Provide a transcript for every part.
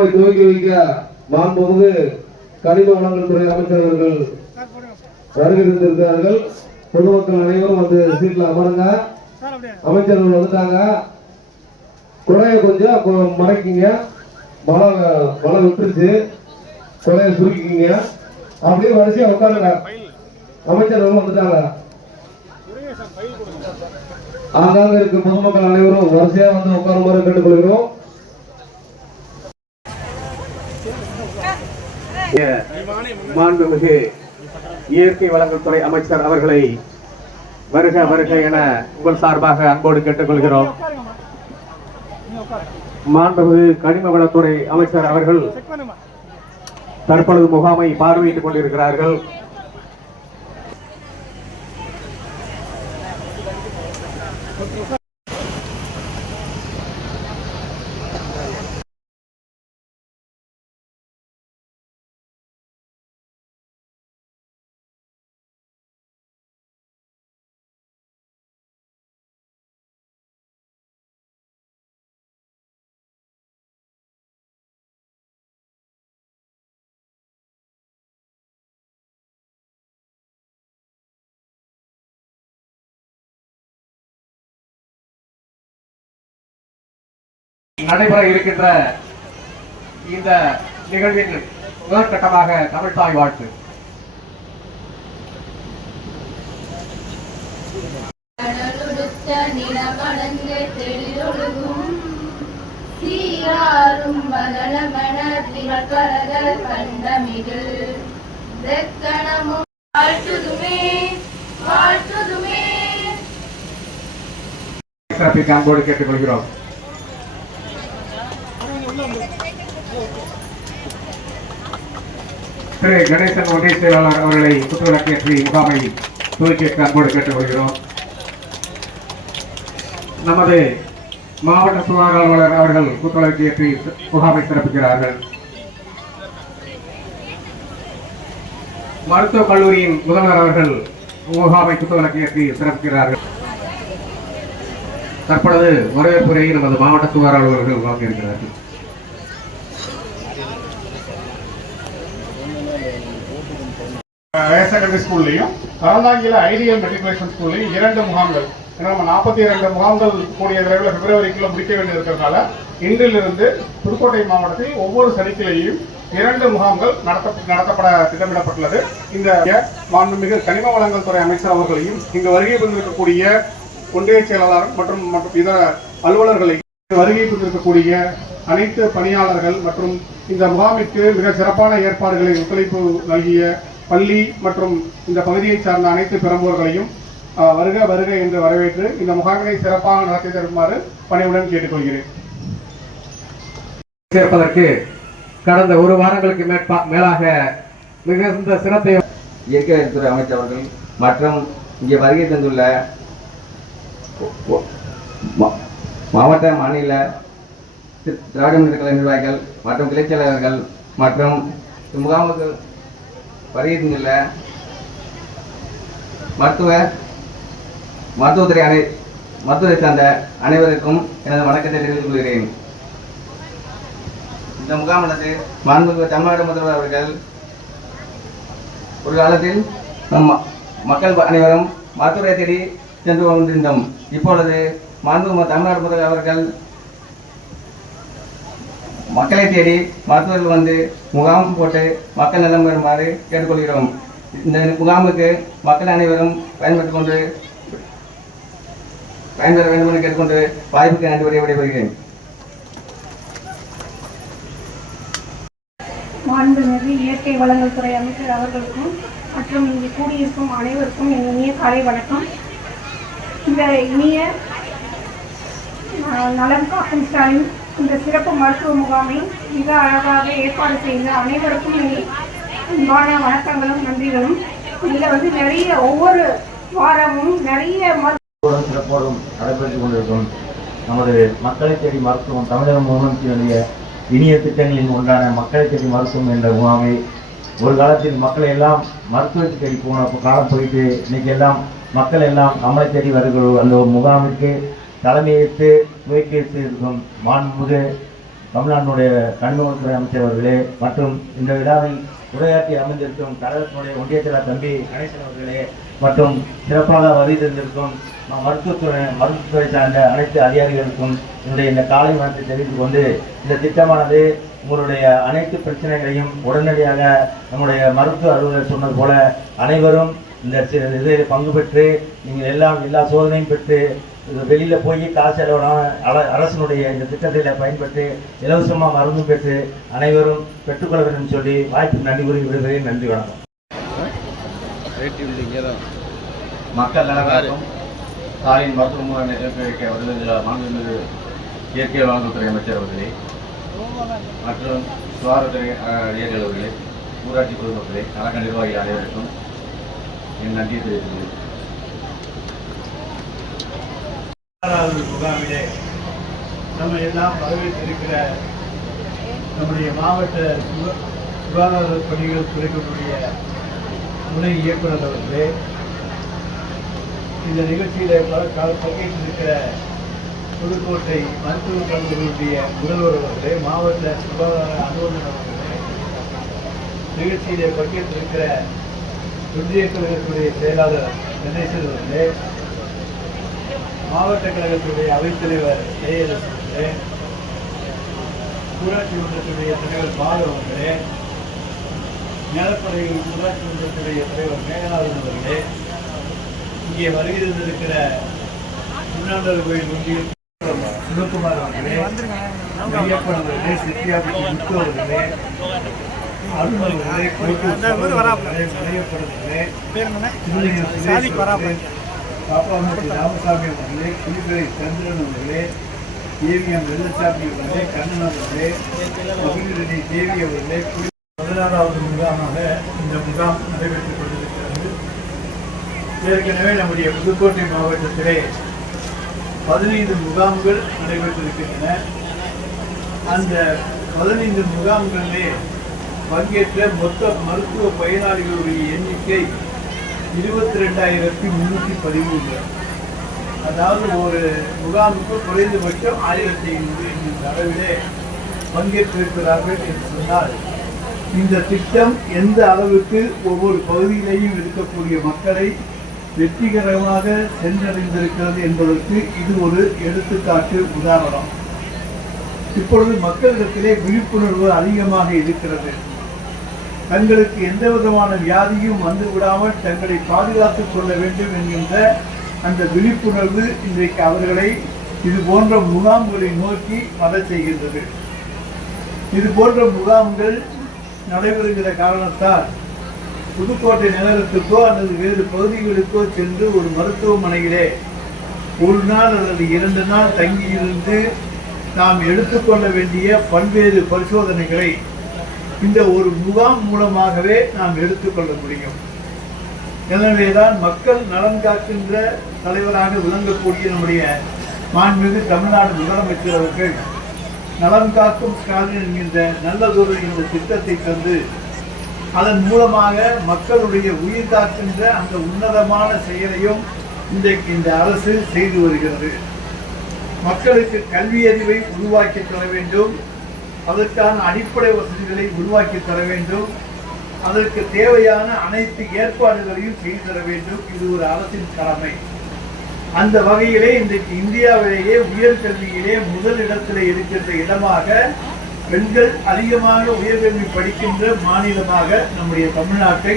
வந்துட்டாங்க முகாமை துவக்கி வைக்க மாண்புமிகு கனிம வளங்கள் துறை அமைச்சர் அவர்கள் வருகை பொதுமக்கள் அனைவரும் வந்து சீட்ல அமருங்க. அமைச்சர்கள் வந்துட்டாங்க. குறைய கொஞ்சம் கொ- மறைக்கிங்க மழை மழை விட்டுருச்சு. குறைய சுருக்கிங்க அப்படியே வரிசையா உட்காருங்க. அமைச்சர்கள் வந்துட்டாங்க. ஆங்காங்க இருக்க பொதுமக்கள் அனைவரும் வரிசையா வந்து உட்காருமாறு கேட்டுக்கொள்கிறோம். மாண்புமிகு இயற்கை வளங்கள் துறை அமைச்சர் அவர்களை வருக வருக என உங்கள் சார்பாக அன்போடு கேட்டுக்கொள்கிறோம். மாண்புமிகு கனிம வளத்துறை அமைச்சர் அவர்கள் தற்பொழுது முகாமை பார்வையிட்டுக் கொண்டிருக்கிறார்கள். நடைபெற இருக்கின்ற இந்த நிகழ்வின் முதற்கட்டமாக தமிழ் தாய் வாழ்த்து. கடலுடுத்த நிலமடங்கு தெளிலொழுகும் சீராரும் மகளமண திகழ்கரகள் கண்டமிகள் தெக்கணமும் வாழ்த்துதுமே வாழ்த்துதுமே. அன்போடு கேட்டுக்கொள்கிறோம். திரு கணேசன் ஒன்றிய செயலாளர் அவர்களை குத்துவிளக்கேற்றி முகாமை துவக்கிய அன்போடு கேட்டுக்கொள்கிறோம் நமது மாவட்ட சுகாதார அலுவலர் அவர்கள் குத்துவிளக்கேற்றி முகாமை சிறப்பிக்கிறார்கள். மருத்துவக் கல்லூரியின் முதல்வர் அவர்கள் முகாமை குத்துவிளக்கேற்றி சிறப்பிக்கிறார்கள். தற்பொழுது வரவேற்புரையை நமது மாவட்ட சுகாதார அலுவலர்கள் வழங்கியிருக்கிறார்கள் ஹையர் செகண்டரி ஸ்கூல்லையும் அறந்தாங்கில ஐடியல் மெட்ரிகுலேஷன் ஸ்கூல்லையும் இரண்டு முகாம்கள். ஏன்னா நம்ம நாற்பத்தி இரண்டு முகாம்கள் கூடிய விரைவில் பிப்ரவரிக்குள்ள முடிக்க வேண்டியிருக்கிறதுனால இன்றிலிருந்து புதுக்கோட்டை மாவட்டத்தில் ஒவ்வொரு சனிக்கிழையும் இரண்டு முகாம்கள் நடத்த நடத்தப்பட திட்டமிடப்பட்டுள்ளது. இந்த மாண்புமிகு கனிம வளங்கள் துறை அமைச்சர் அவர்களையும் இங்கு வருகை புரிந்திருக்கக்கூடிய ஒன்றிய செயலாளர் மற்றும் மற்றும் இதர அலுவலர்களை வருகை புரிந்திருக்கக்கூடிய அனைத்து பணியாளர்கள் மற்றும் இந்த முகாமிற்கு மிக சிறப்பான ஏற்பாடுகளை ஒத்துழைப்பு நல்கிய பள்ளி மற்றும் இந்த பகுதியை சார்ந்த அனைத்து பெரம்பூர்களையும் வருக வருக என்று வரவேற்று இந்த முகாமினை சிறப்பாக நடத்தி தருமாறு பணிவுடன் கேட்டுக்கொள்கிறேன். சேர்ப்பதற்கு கடந்த ஒரு வாரங்களுக்கு மேற்பா- மேலாக மிகுந்த சிரத்தை இயற்கை துறை அமைச்சர் அவர்கள் மற்றும் இங்கே வருகை தந்துள்ள மாவட்ட மாநில திராவிட முன்னேற்ற நிர்வாகிகள் மற்றும் கிளைச் செயலாளர்கள் மற்றும் முகாமுக்கு வருகை மருத்துவ மருத்துவத்துறை அனை மருத்துவரை சார்ந்த அனைவருக்கும் எனது வணக்கத்தை தெரிவித்துக் கொள்கிறேன். இந்த முகாமானது மாண்புமிகு தமிழ்நாடு முதல்வர் அவர்கள் ஒரு காலத்தில் நம் ம- மக்கள் அனைவரும் மருத்துவரை தேடி சென்று கொண்டிருந்தோம் இப்பொழுது மாண்புமிகு தமிழ்நாடு முதல்வர் அவர்கள் மக்களை தேடி மருத்துவர்கள் வந்து முகாம் போட்டு மக்கள் நலம் வருமாறு கேட்டுக்கொள்கிறோம். இந்த முகாமுக்கு மக்கள் அனைவரும் பயன்படுத்திக் கொண்டு பயன்பெற வேண்டும் என கேட்டுக்கொண்டு வாய்ப்புக்கு நன்றி உரை விடைபெறுகிறேன். மாண்புமிகு இயற்கை வளங்கள் துறை அமைச்சர் அவர்களுக்கும் மற்றும் இங்கு கூடியிருக்கும் அனைவருக்கும் என் இனிய காலை வணக்கம். இந்த இனிய நலம் காக்கும் ஸ்டாலின் இந்த சிறப்பு மருத்துவ முகாமை மிக அழகாக ஏற்பாடு செய்த அனைவருக்கும் அன்பான வணக்கங்களும் நன்றிகளும். இதில் வந்து நிறைய ஒவ்வொரு வாரமும் நிறைய மருத்துவம் சிறப்போடும் நடைபெற்றுக் கொண்டிருக்கும் நமது மக்களை தேடி மருத்துவம் தமிழக முகமத்தினுடைய இனிய திட்டங்களின் ஒன்றான மக்களை தேடி மருத்துவம் என்ற முகாமை ஒரு காலத்தில் மக்களை எல்லாம் மருத்துவத்தை தேடி போன காலம் போயிட்டு இன்னைக்கு எல்லாம் மக்கள் எல்லாம் நம்மளை தேடி வருகிற அந்த ஒரு முகாமிற்கு தலைமையேற்று முயற்சி இருக்கும் மாண்புமிகு தமிழ்நாட்டினுடைய கனிமவளத்துறை அமைச்சர் அவர்களே மற்றும் இந்த விழாவில் உரையாற்றி அமைந்திருக்கும் கழகத்தினுடைய ஒன்றிய தம்பி கணேசன் அவர்களே மற்றும் சிறப்பாக வருகை தந்திருக்கும் மருத்துவத்துறை மருத்துவத்துறை சார்ந்த அனைத்து அதிகாரிகளுக்கும் என்னுடைய இந்த காலை மனத்தை தெரிவித்துக் கொண்டு இந்த திட்டமானது உங்களுடைய அனைத்து பிரச்சனைகளையும் உடனடியாக நம்முடைய மருத்துவ அலுவலர் சொன்னது போல அனைவரும் இந்த சி- இதில் பங்கு பெற்று நீங்கள் எல்லாம் எல்லா சோதனையும் பெற்று வெளியில போய் காசு செலவிடாம அல- அரசினுடைய இந்த திட்டத்தில் பயன்பெற்று இலவசமாக மருந்து பெற்று அனைவரும் பெற்றுக்கொள்ள வேண்டும் சொல்லி வாய்ப்பு நன்றி கூறி விடுகிறேன். நன்றி வணக்கம். மக்கள் நலனாகவும் தாயின் மருத்துவ முகாமை திறந்து வைக்க வருவதில் மாண்புமிகு இயற்கை வளங்கத்துறை அமைச்சர் அவர்களே மற்றும் சுகாதாரத்துறை அதிகாரிகள் அவர்களே ஊராட்சி பொதுமக்களே கழக நிர்வாகிகள் அனைவருக்கும் என் நன்றியை தெரிவித்துள்ளேன் ஆறாவது முகாமிலே நம்ம எல்லாம் வரவேற்றிருக்கிற நம்முடைய மாவட்ட சுக- சுகாதார பணிகள் குறைக்கக்கூடிய துணை இயக்குனர் அவர்களே இந்த நிகழ்ச்சியில பல கால பங்கேற்றிருக்கிற புதுக்கோட்டை மருத்துவக் கல்லூரியுடைய முதல்வர் அவர்களே மாவட்ட சுகாதார அலுவலர் அவர்களே நிகழ்ச்சியிலே பங்கேற்றிருக்கிற ஒன்றிய கழகத்துடைய செயலாளர் கணேசன் அவர்களே மாவட்ட கழகத்துடைய அவைத்தலைவர் ஏஎல்எஸ் அவர்களே ஊராட்சி மன்றத்துடைய தலைவர் பாலு அவர்களே நிலப்படை ஊராட்சி மன்றத்துடைய தலைவர் மேகநாதன் அவர்களே இங்கே வருகை தந்திருக்கிற முன்னாண்டர் கோயில் ஒன்றிய சிவகுமார் அவர்களே மையப்பன் அவர்களே சித்தியாபதி முத்து அவர்களே அருண் அவர்களே கோட்டூர் அவர்களே மையப்பன் அவர்களே திருநெல்வேலி சுரேஷ் அவர்களே பாப்பாமூர்த்தி ராமசாமி அவர்களே குளித்துறை சந்திரன் அவர்களே ஏவிஎம் வெள்ளசாமி அவர்களே கண்ணன் அவர்களே மகிழ்ச்சி தேவி அவர்களே பதினாறாவது முகாமாக இந்த முகாம் நடைபெற்றுக் கொண்டிருக்கிறது. ஏற்கனவே நம்முடைய புதுக்கோட்டை மாவட்டத்திலே பதினைந்து முகாம்கள் நடைபெற்றிருக்கின்றன. அந்த பதினைந்து முகாம்களிலே பங்கேற்ற மொத்த மருத்துவ பயனாளிகளுடைய எண்ணிக்கை இருபத்தி ரெண்டாயிரத்தி முன்னூற்றி பதிமூன்று. அதாவது ஒரு முகாமுக்கு குறைந்தபட்சம் ஆயிரத்தி ஐநூறு என்கின்ற அளவிலே பங்கேற்றிருக்கிறார்கள் என்று சொன்னால் இந்த திட்டம் எந்த அளவுக்கு ஒவ்வொரு பகுதியிலேயும் இருக்கக்கூடிய மக்களை வெற்றிகரமாக சென்றடைந்திருக்கிறது என்பதற்கு இது ஒரு எடுத்துக்காட்டு உதாரணம். இப்பொழுது மக்களிடத்திலே விழிப்புணர்வு அதிகமாக இருக்கிறது. தங்களுக்கு எந்த விதமான வியாதியும் வந்து விடாமல் தங்களை பாதுகாத்துக் கொள்ள வேண்டும் என்கின்ற அந்த விழிப்புணர்வு இன்றைக்கு அவர்களை இது போன்ற முகாம்களை நோக்கி வர செய்கின்றது. இது போன்ற முகாம்கள் நடைபெறுகிற காரணத்தால் புதுக்கோட்டை நகரத்துக்கோ அல்லது வேறு பகுதிகளுக்கோ சென்று ஒரு மருத்துவமனையிலே ஒரு நாள் அல்லது இரண்டு நாள் தங்கியிருந்து நாம் எடுத்துக்கொள்ள வேண்டிய பல்வேறு பரிசோதனைகளை இந்த ஒரு முகாம் மூலமாகவே நாம் எடுத்துக்கொள்ள முடியும். எனவேதான் மக்கள் நலன் காக்கின்ற தலைவராக விளங்கக்கூடிய நம்முடைய மாண்புமிகு தமிழ்நாடு முதலமைச்சர் அவர்கள் நலன் காக்கும் ஸ்டாலின் என்கின்ற நல்லதொரு இந்த திட்டத்தை தந்து அதன் மூலமாக மக்களுடைய உயிர் காக்கின்ற அந்த உன்னதமான செயலையும் இன்றைக்கு இந்த அரசு செய்து வருகிறது. மக்களுக்கு கல்வி அறிவை உருவாக்கி தர வேண்டும். அதற்கான அடிப்படை வசதிகளை உருவாக்கி தர வேண்டும். அதற்கு தேவையான அனைத்து ஏற்பாடுகளையும் செய்து தர வேண்டும். இது ஒரு அரசின் கடமை. அந்த வகையிலே இன்றைக்கு இந்தியாவிலேயே உயர்கல்வியிலே முதல் இடத்திலே இருக்கின்ற இடமாக பெண்கள் அதிகமாக உயர்கல்வி படிக்கின்ற மாநிலமாக நம்முடைய தமிழ்நாட்டை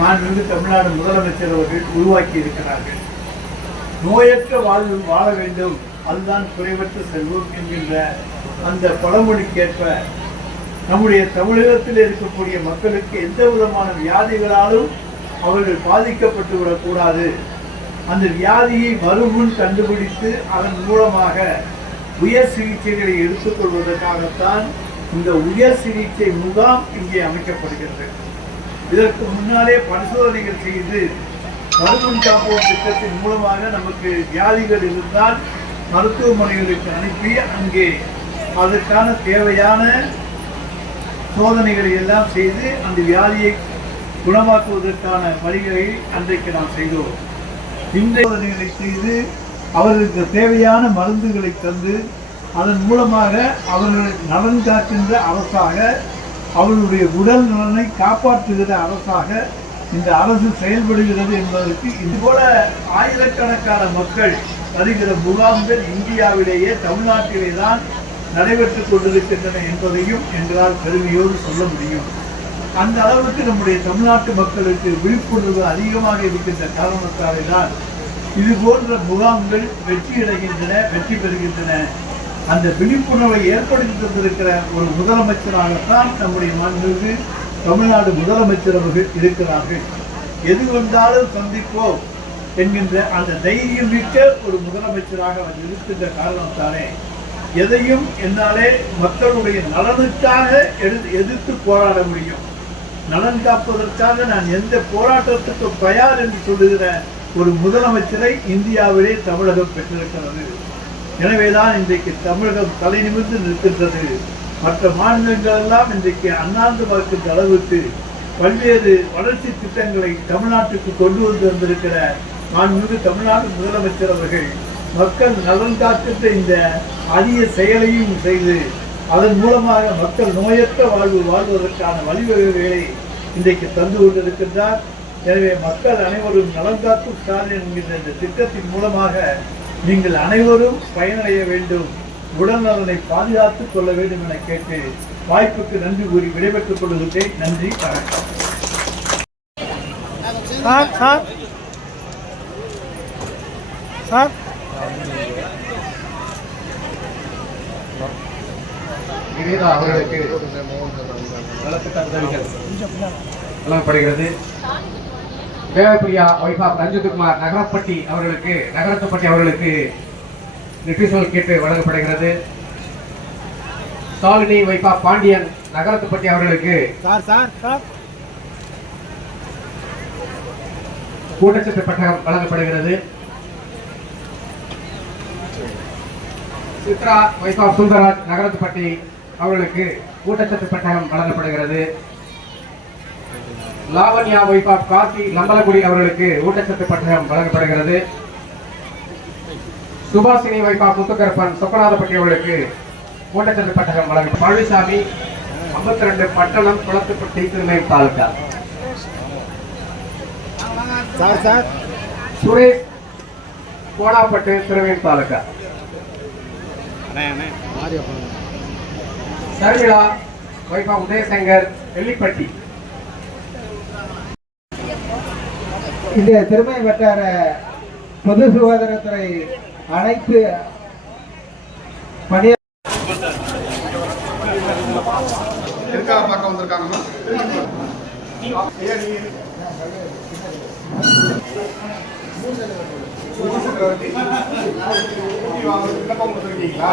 மாண்புமிகு தமிழ்நாடு முதலமைச்சர் அவர்கள் உருவாக்கி இருக்கிறார்கள். நோயற்ற வாழ்வு வாழ வேண்டும். அதுதான் குறைவற்ற செல்வம் என்கின்ற அந்த பழமொழிக்கேற்ப நம்முடைய தமிழகத்தில் இருக்கக்கூடிய மக்களுக்கு எந்த விதமான வியாதிகளாலும் அவர்கள் பாதிக்கப்பட்டு விடக்கூடாது. அந்த வியாதியை மறுமுன் கண்டுபிடித்து அதன் மூலமாக உயர் சிகிச்சைகளை எடுத்துக்கொள்வதற்காகத்தான் இந்த உயர் சிகிச்சை முகாம் இங்கே அமைக்கப்படுகிறது. இதற்கு முன்னாலே பரிசோதனைகள் செய்து மருத்துவம் காப்போம் திட்டத்தின் மூலமாக நமக்கு வியாதிகள் இருந்தால் மருத்துவமனைகளுக்கு அனுப்பி அங்கே அதற்கான தேவையான சோதனைகளை எல்லாம் செய்து அந்த வியாதியை குணமாக்குவதற்கான வழிகளை அன்றைக்கு நாம் செய்தோம். இந்த சோதனைகளை செய்து அவர்களுக்கு தேவையான மருந்துகளை தந்து அதன் மூலமாக அவர்கள் நலன் காக்கின்ற அரசாக அவர்களுடைய உடல் நலனை காப்பாற்றுகிற அரசாக இந்த அரசு செயல்படுகிறது என்பதற்கு இதுபோல ஆயிரக்கணக்கான மக்கள் வருகிற முகாம்கள் இந்தியாவிலேயே தமிழ்நாட்டிலே தான் நடைபெற்றுக் கொண்டிருக்கின்றன என்பதையும் எங்களால் பெருமையோடு சொல்ல முடியும். அந்த அளவுக்கு நம்முடைய தமிழ்நாட்டு மக்களுக்கு விழிப்புணர்வு அதிகமாக இருக்கின்ற காரணத்தாலே தான் இது போன்ற முகாம்கள் வெற்றியடைகின்றன வெற்றி பெறுகின்றன. அந்த விழிப்புணர்வை ஏற்படுத்தி தந்திருக்கிற ஒரு முதலமைச்சராகத்தான் நம்முடைய மாநிலத்தில் தமிழ்நாடு முதலமைச்சர் அவர்கள் இருக்கிறார்கள். எது வந்தாலும் சந்திப்போம் என்கின்ற அந்த தைரியம் மிக்க ஒரு முதலமைச்சராக அவர் இருக்கின்ற காரணத்தாலே எதையும் என்னாலே மக்களுடைய நலனுக்காக எடு- எதிர்த்து போராட முடியும். நலன் காப்பதற்காக நான் எந்த போராட்டத்துக்கு தயார் என்று சொல்லுகிற ஒரு முதலமைச்சரை இந்தியாவிலே தமிழகம் பெற்றிருக்கிறது. எனவேதான் இன்றைக்கு தமிழகம் தலை நிமிர்ந்து நிற்கின்றது. மற்ற மாநிலங்கள் எல்லாம் இன்றைக்கு அண்ணாந்து பார்க்கின்ற அளவுக்கு பல்வேறு வளர்ச்சி திட்டங்களை தமிழ்நாட்டுக்கு கொண்டு வந்து வந்திருக்கிற மாண்புமிகு தமிழ்நாடு முதலமைச்சர் அவர்கள் மக்கள் நலன் காக்கின்ற இந்த அரிய செயலையும் செய்து அதன் மூலமாக மக்கள் நோயற்ற வாழ்வு வாழ்வதற்கான வழிவகைகளை இன்றைக்கு தந்து கொண்டிருக்கின்றார். எனவே மக்கள் அனைவரும் நலன் காக்கும் ஸ்டாலின் என்கின்ற இந்த திட்டத்தின் மூலமாக நீங்கள் அனைவரும் பயனடைய வேண்டும் உடல் நலனை பாதுகாத்துக் கொள்ள வேண்டும் என கேட்டு வாய்ப்புக்கு நன்றி கூறி விடைபெற்றுக் கொள்வதற்கு நன்றி வணக்கம். Sir sir. சார். நிவேதா அவர்களுக்கு நலத்திட்ட உதவிகள் வழங்கப்படுகிறது. தேவப்பிரியா ஆஃப் ரஞ்சித்குமார் நகரப்பட்டி அவர்களுக்கு நகரத்துப்பட்டி அவர்களுக்கு நியூட்ரிஷனல் கிட் வழங்கப்படுகிறது. சாலினி ஆஃப் பாண்டியன் நகரத்துப்பட்டி அவர்களுக்கு சார் சார் சார். கூட்டச்சத்து பெட்டகம் வழங்கப்படுகிறது. சித்ரா ஆஃப் சுந்தரராஜ் நகரத்துப்பட்டி அவர்களுக்கு ஊட்டச்சத்து பெட்டகம் வழங்கப்படுகிறது. லாவண்யா ஒய்ஃப் ஆஃப் காசி லம்பலகுடி அவர்களுக்கு ஊட்டச்சத்து பெட்டகம் வழங்கப்படுகிறது. ஒய்ஃப் ஆஃப் முத்துக்கருப்பன் சொக்கநாதப்பட்டி அவர்களுக்கு ஊட்டச்சத்து பெட்டகம் வழங்க பழனிசாமி ஐம்பத்தி ரெண்டு பட்டணம் குளத்துப்பட்டி திருநெல் தாலுக்கா. Sir sir. சுரேஷ் கோடாப்பட்டு திருவேன் தாலுக்கா. சர்மிளா வைஃபா உதயசங்கர் வெள்ளிப்பட்டி. இந்த திருமை வட்டார பொது சுகாதாரத்துறை அனைத்து பணியாளர் எதுக்காக பார்க்க வந்திருக்காங்கம்மா? விண்ணப்பம் கொடுத்துருக்கீங்களா